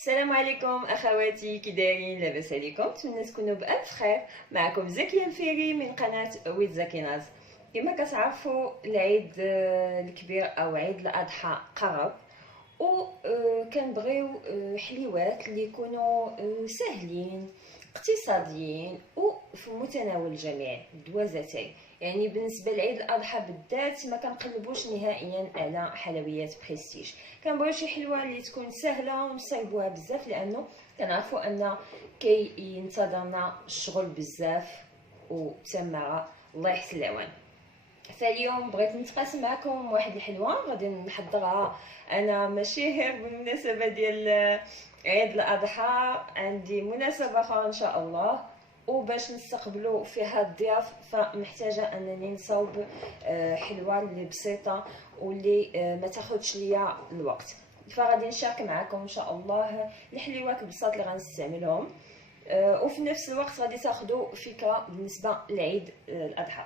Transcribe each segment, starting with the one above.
السلام عليكم اخواتي، كي دايرين؟ لاباس عليكم؟ نتمنى تكونوا بالف خير. معكم زكيه الفيري من قناه ويت زكيناز. كما كتعرفوا العيد الكبير او عيد الاضحى قرب، و كنبغيو حليوات اللي يكونوا ساهلين اقتصاديين وفي متناول الجميع دوازتين. يعني بالنسبه لعيد الاضحى بالذات ما كنقلبوش نهائيا على حلويات بريستيج، كنبغيو شي حلوه اللي تكون سهله ونصايبوها بزاف، لانه كنعرفوا ان ينتظرنا الشغل بزاف وتما الله يحسن العوان. فاليوم بغيت نتقاسم معكم واحد الحلوه غادي نحضرها انا، ماشي غير بالمناسبه ديال عيد الاضحى، عندي مناسبه اخرى ان شاء الله، وباش نستقبلوا فيها الضياف فمحتاجه انني نصاوب حلوه اللي بسيطه واللي ما تاخذش ليا الوقت. فغادي نشارك معكم ان شاء الله الحليوات البساط اللي غنستعملهم، وفي نفس الوقت غادي تاخذوا فكره بالنسبه لعيد الاضحى.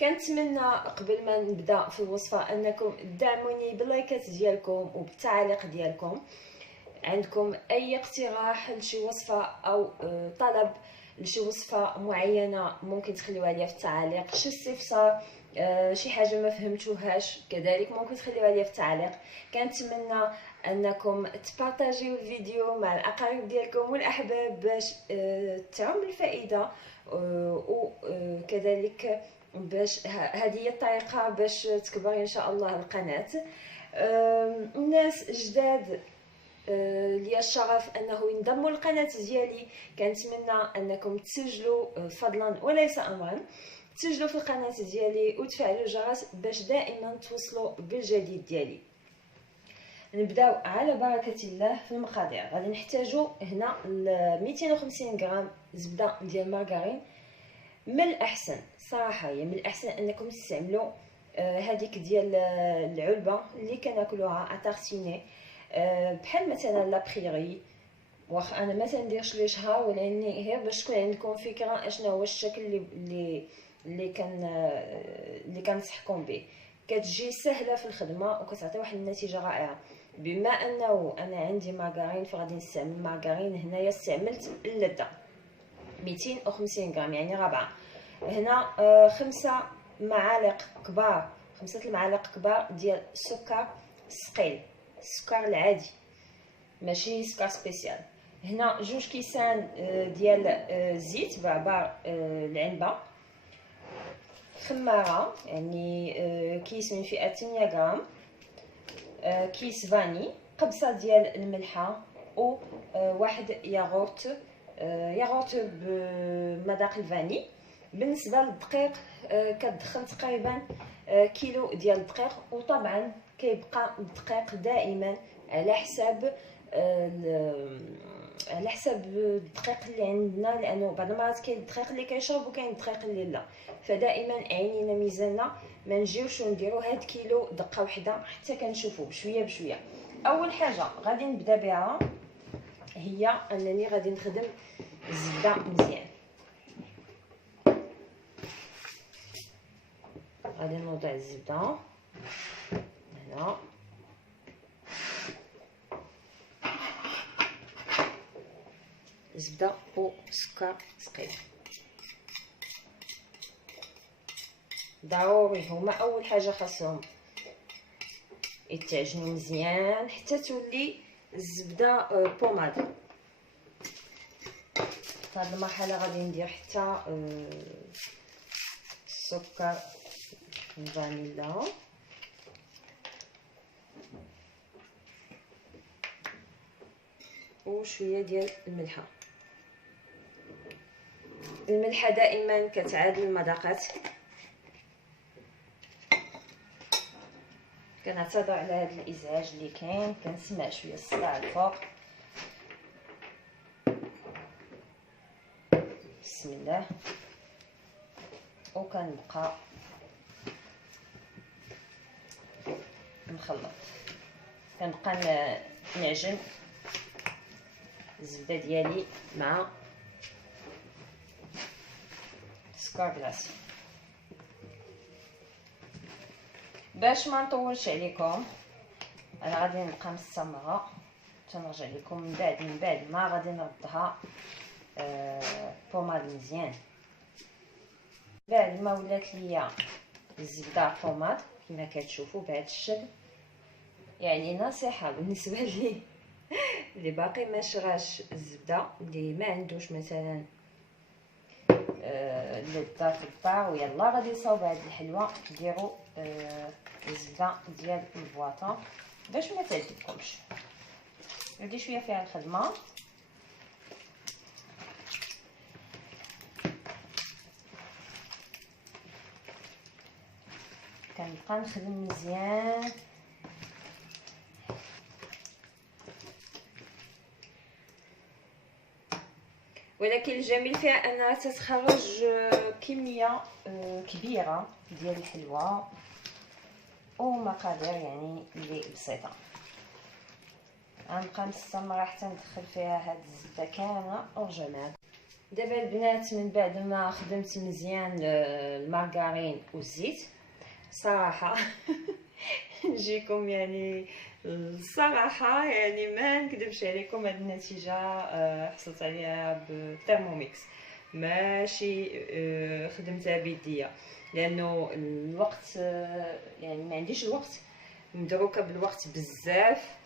كنتمنى قبل ما نبدا في الوصفه انكم تدعموني باللايكات ديالكم وبالتعاليق ديالكم. عندكم اي اقتراح لشي وصفه او طلب لشي وصفه معينه ممكن تخليوها لي في التعاليق. شي استفسار، شي حاجه ما فهمتوهاش كذلك ممكن تخليوها لي في التعاليق. كنتمنى انكم تبارطاجيو الفيديو مع الاقارب ديالكم والاحباب باش تعم الفائده، وكذلك باش هذه هي الطريقه باش تكبر ان شاء الله القناه. الناس جداد لي الشرف انه ينضموا للقناه ديالي، كنتمنى انكم تسجلوا فضلا وليس امرا، تسجلوا في القناه ديالي وتفعلوا الجرس باش دائما توصلوا بالجديد ديالي. نبداو على بركه الله في المقادير. غادي نحتاجوا هنا 250 غرام زبده ديال مارغرين. من الاحسن صراحه هي من الاحسن انكم تستعملوا هذيك ديال العلبه اللي كناكلوها اتارتيني، بحال مثلا لا بريري. واخا انا ما تنديرش لي شهر، ولاني غير باش تكون عندكم فكره اشنا هو الشكل اللي كنصحكم به. كتجي سهله في الخدمه وكتعطي واحد النتيجه رائعه. بما انه انا عندي مارغرين فغادي نستعمل مارغرين. هنايا استعملت اللذه 250 غرام يعني ربعه. هنا 5 معالق كبار ديال السكر الثقيل، السكر العادي ماشي سكر سبيسيال. هنا 2 كيسان ديال زيت بعبار العنبه، خماره يعني كيس من فئه 8 غرام، كيس فاني، قبصه ديال الملحه، و واحد ياغورت بمذاق الفاني. بالنسبه للدقيق كتدخل تقريبا كيلو ديال الدقيق، وطبعا كيبقى الدقيق دائما على حساب الدقيق اللي عندنا، لانه بعض المرات كاين الدقيق اللي كيشرب وكاين الدقيق اللي لا. فدائما عينينا ميزاننا ما نجيوش ونديرو هاد كيلو دقه وحده حتى كنشوفو بشويه بشويه. اول حاجه غادي نبدا بها هي انني غادي نخدم الزبده مزيان. غادي نوضع الزبده هنا، زبده وسكر ثقيل. ضروري هما اول حاجه خاصهم يتعجنوا مزيان حتى تولي الزبده بوماد. في هذه المرحله غادي ندير حتى السكر الفانيلا وشويه ديال الملحه. الملحه دائما كتعادل المذاقات. كنعتذر على هذا الازعاج اللي كاين، كنسمع شويه الصداع الفوق. بسم الله. وكنبقى نخلط، كنبقى نعجن الزبده ديالي مع السكر كلاص. باش ما نطولش عليكم انا غادي نبقى مستمره تنرجع لكم من بعد ما غادي نردها بوماد مزيان. بعد ما ولات ليا الزبده بوماد كما كتشوفوا بهذا الشكل، يعني نصيحه بالنسبه لي اللي باقي ما شراش الزبده، اللي ما عندوش مثلا اللذه في الدار ويلا غادي يصاوب هذه الحلوه، ديروا الزبده ديال البواطه باش ما تعجبكمش. ندير شويه فيها الخدمه، كنبقى نخدم مزيان ولكن الجميل فيها انها تتخرج كميه كبيره ديال الحلوى ومقادير يعني اللي بسيطه. غنبقى مستمره حتى ندخل فيها هاد الزبده كامله ونرجع معكم. دابا البنات من بعد ما خدمت مزيان المارغرين والزيت صراحه نجيكم يعني الصراحه يعني ما نكذبش عليكم، هاد النتيجه حصلت عليها بالثيرموميكس ماشي خدمتها بيديا، لانه الوقت يعني ما عنديش الوقت، مدروكه بالوقت بزاف،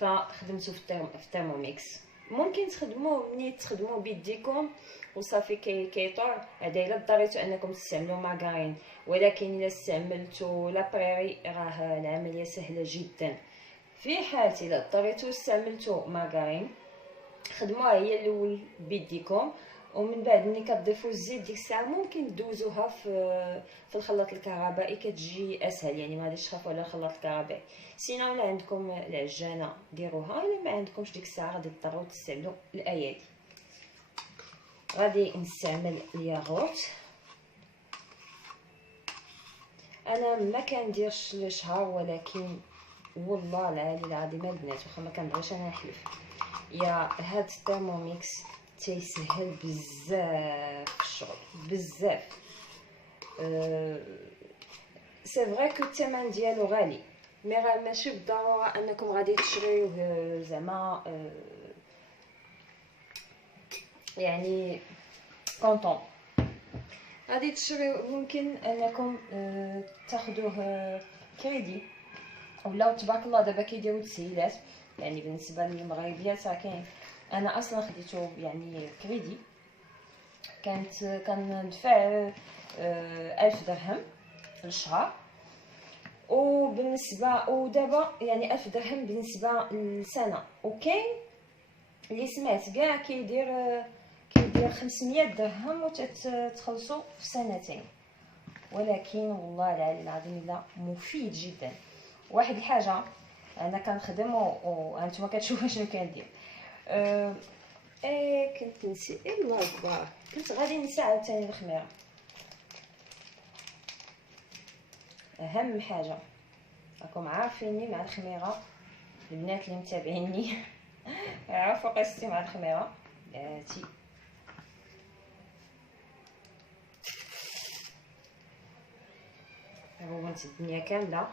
فخدمته في الثيرموميكس. ممكن تخدموه ملي تخدموه بيديكم وصافي كيطول، هذا الا اضطريتوا انكم تستعملوا مارغرين، ولكن الا استعملتوا لا بريري راه العمليه سهله جدا. في حالة الا اضطريتوا استعملتوا مارغرين خدموها هي الاول بيديكم، ومن بعد ملي كتضيفوا الزيت ديك الساعه ممكن دوزوها في الخلاط الكهربائي، كتجي اسهل، يعني ما غاديش تخافوا على الخلاط الكهربائي. سينا ولا عندكم العجانه ديروها، الا ما عندكمش ديك الساعه غادي تضطروا تستعملوا الايادي. غادي نستعمل الياغورت، انا ما كنديرش الشهر، ولكن والله العالي العظيم البنات واخا ما كنبغيش انا نحلف، يا هاد الثيرموميكس تيسهل بزاف الشغل بزاف. سي فري كو الثمن ديالو غالي، مي راه ماشي بالضروره انكم غادي تشريوه زعما يعني كونطون. غادي تشريو ممكن انكم تاخذوه كريدي، ولاو تبارك الله دابا كيديروا تسهيلات، يعني بالنسبه للمغربيات راه كاين. انا اصلا خديته يعني كريدي، كندفع 1000 درهم للشهر، وبالنسبه ودابا يعني 1000 درهم بالنسبه للسنه، وكاين اللي سمعت كاع كيدير 500 درهم وتتخلصوا في سنتين. ولكن والله العلي العظيم لا مفيد جدا. واحد الحاجه انا كنخدم وانتما كتشوفوا شنو كندير. كنت نسيت الله اكبر، كنت غادي ننسى عاوتاني الخميره. اهم حاجه راكم عارفيني مع الخميره، البنات اللي متابعيني يعرفوا قصتي مع الخميره. هاتي روّنت الدنيا كامله،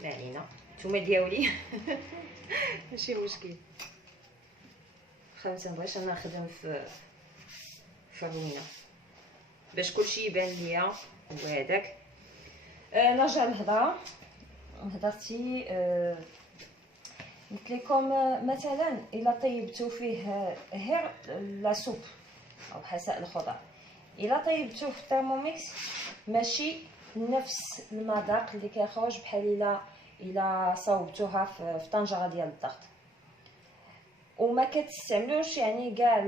ما علينا نتوما دياولي ماشي مشكل. خاصة مبغيش انا نخدم في الروينه باش كلشي يبان ليا وهذاك. نرجع للهضره. هضرتي قلت لكم مثلا الا طيبتو فيه غير لا سوب او حساء الخضر، الا طيبتوه في الثيرموميكس ماشي نفس المذاق اللي كيخرج بحال الا صوبتوها في طنجره ديال الضغط. وما كتستعملوش يعني كاع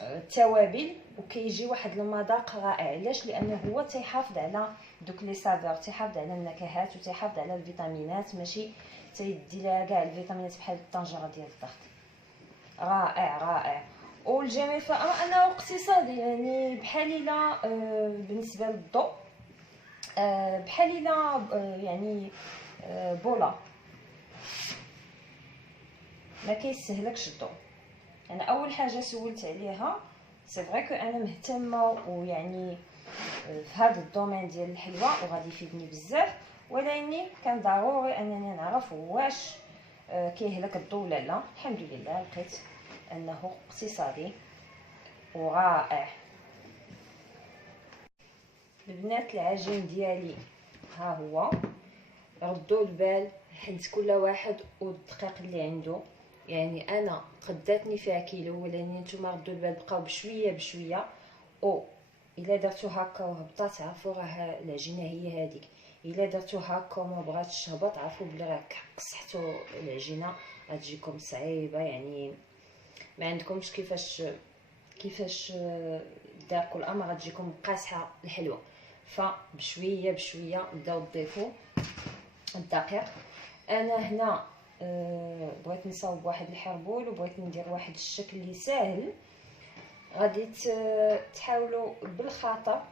التوابل، وكيجي واحد المذاق رائع. علاش؟ لانه هو تيحافظ على دوك لي سافور، تيحافظ على النكهات وتيحافظ على الفيتامينات، ماشي تيدي لها كاع الفيتامينات بحال الطنجره ديال الضغط. رائع رائع. والجميل انه اقتصادي، يعني بحال الا بالنسبه للضوء بحال الا يعني بولا ما كيسهلكش الضوء. انا اول حاجه سولت عليها سي فري كو انا مهتمه ويعني في هذا الدومين ديال الحلوى وغادي يفيدني بزاف، ولكن كان ضروري انني نعرف واش كيهلك الضو ولا لا. الحمد لله لقيت انه اقتصادي ورائع. البنات العجين ديالي ها هو. ردوا البال حيت كل واحد والدقيق اللي عنده. يعني انا قداتني فيها كيلو، ولكن نتوما ردوا البال بقاو بشويه بشويه. او الا درتو هكا وهبطات عرفوا راه العجينه هي هذيك. الا درتو هكا وما بغاتش تهبط عرفوا بلي راه قصحتو العجينه غتجيكم صعيبه. يعني ما عندكمش كيفاش داركوا الامر غتجيكم قاصحه الحلوه. فبشويه بشويه بداو تضيفوا الدقيق. انا هنا بغيت نصاوب واحد الحربول وبغيت ندير واحد الشكل اللي ساهل. غادي تحاولوا بالخطا.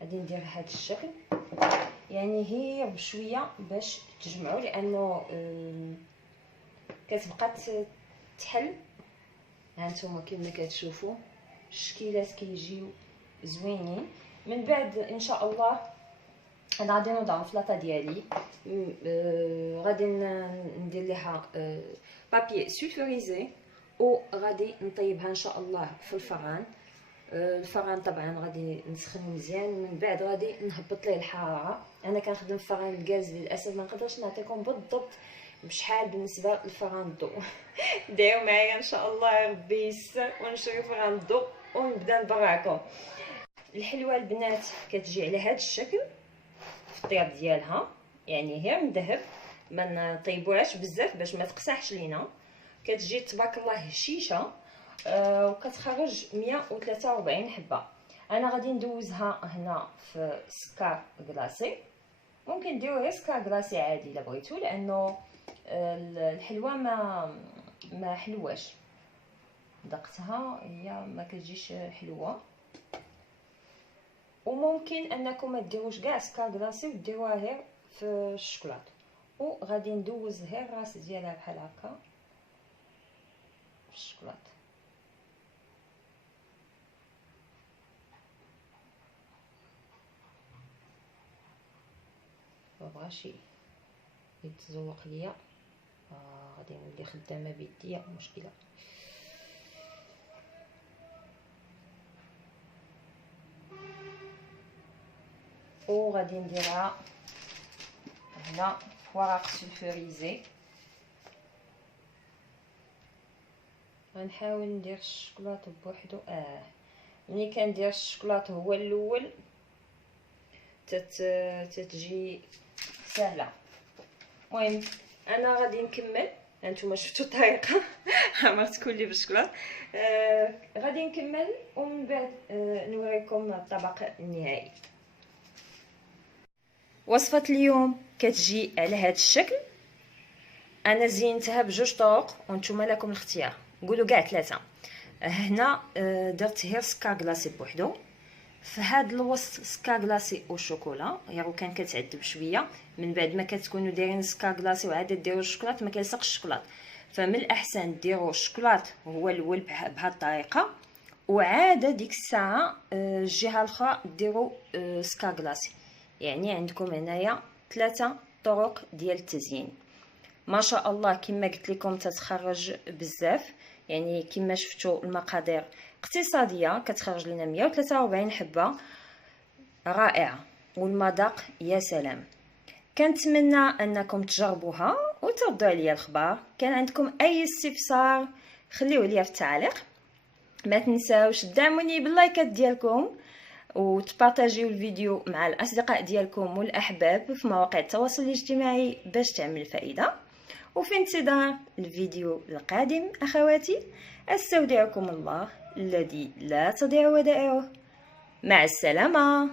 غادي ندير هذا الشكل يعني هي بشويه باش تجمعوا، لانه كتبقى تحل. هانتوما كما كتشوفوا الشكيلات كيجيو زوينين. من بعد ان شاء الله انا غادي نوضع الفلاطه ديالي. غادي ندير ليها بابي سولفوريزي وغادي نطيبها ان شاء الله في الفران. الفران طبعا غادي نسخنو مزيان. من بعد غادي نهبط ليه الحراره. انا كنخدم في فران الغاز للاسف ما نقدرش نعطيكم بالضبط بشحال بالنسبه للفران الضو. دايو معايا ان شاء الله ربي يسر ونشري فران الضو ونبدا نبرعكم. الحلوه البنات كتجي على هذا الشكل في الطياب ديالها، يعني غير من ذهب. ما نطيبوهاش بزاف باش ما تقصحش لينا. كتجي تبارك الله هشيشه وكتخرج 143 حبه. انا غادي ندوزها هنا في سكر كلاصي. ممكن ديروا غير سكر كلاصي عادي الا بغيتو، لانه الحلوه ما حلواش. دقتها هي ما كتجيش حلوه. وممكن انكم ما ديروش كاع سكر كلاصي وديروها غير في الشوكولاط. وغادي ندوز غير الراس ديالها بحال هكا في الشوكولاط. مبغاش يتزوق ليا غادي نولي خدامه بيديا مشكله. وغادي نديرها هنا في ورق سولفوريزي. غنحاول ندير الشوكولاط بوحدو. ملي كندير الشوكولاط هو الاول تتجي سهله. المهم انا غادي نكمل. هانتوما شفتوا الطريقه عمرت كلي بالشوكولاط. غادي نكمل ومن بعد نوريكم الطبق النهائي. وصفه اليوم كتجي على هذا الشكل. انا زينتها بجوج طرق وانتم لكم الاختيار، قولوا كاع ثلاثه. هنا درت غير سكر كلاصي بوحدو. في هذا الوسط سكر كلاصي والشوكولا، يعني كان كتعذب شويه. من بعد ما كتكونوا دايرين سكر كلاصي وعاد ديروا الشوكولاط ما كيلصقش الشوكولاط، فمن الاحسن ديروا الشوكولاط هو الاول بهذه الطريقه، وعاد ديك الساعه الجهه الاخرى ديروا سكر كلاصي. يعني عندكم هنايا ثلاثه طرق ديال التزيين. ما شاء الله كما قلت لكم تتخرج بزاف. يعني كما شفتوا المقادير اقتصاديه، كتخرج لنا 143 حبه رائعه، والمذاق يا سلام. كنتمنى انكم تجربوها وتردوا عليا الخبر. كان عندكم اي استفسار خليوه ليا في التعليق. ما تنساوش تدعموني باللايكات ديالكم وتبارطاجيو الفيديو مع الاصدقاء ديالكم والاحباب في مواقع التواصل الاجتماعي باش تعمل فائده. وفي انتظار الفيديو القادم اخواتي، استودعكم الله الذي لا تضيع ودائعه. مع السلامه.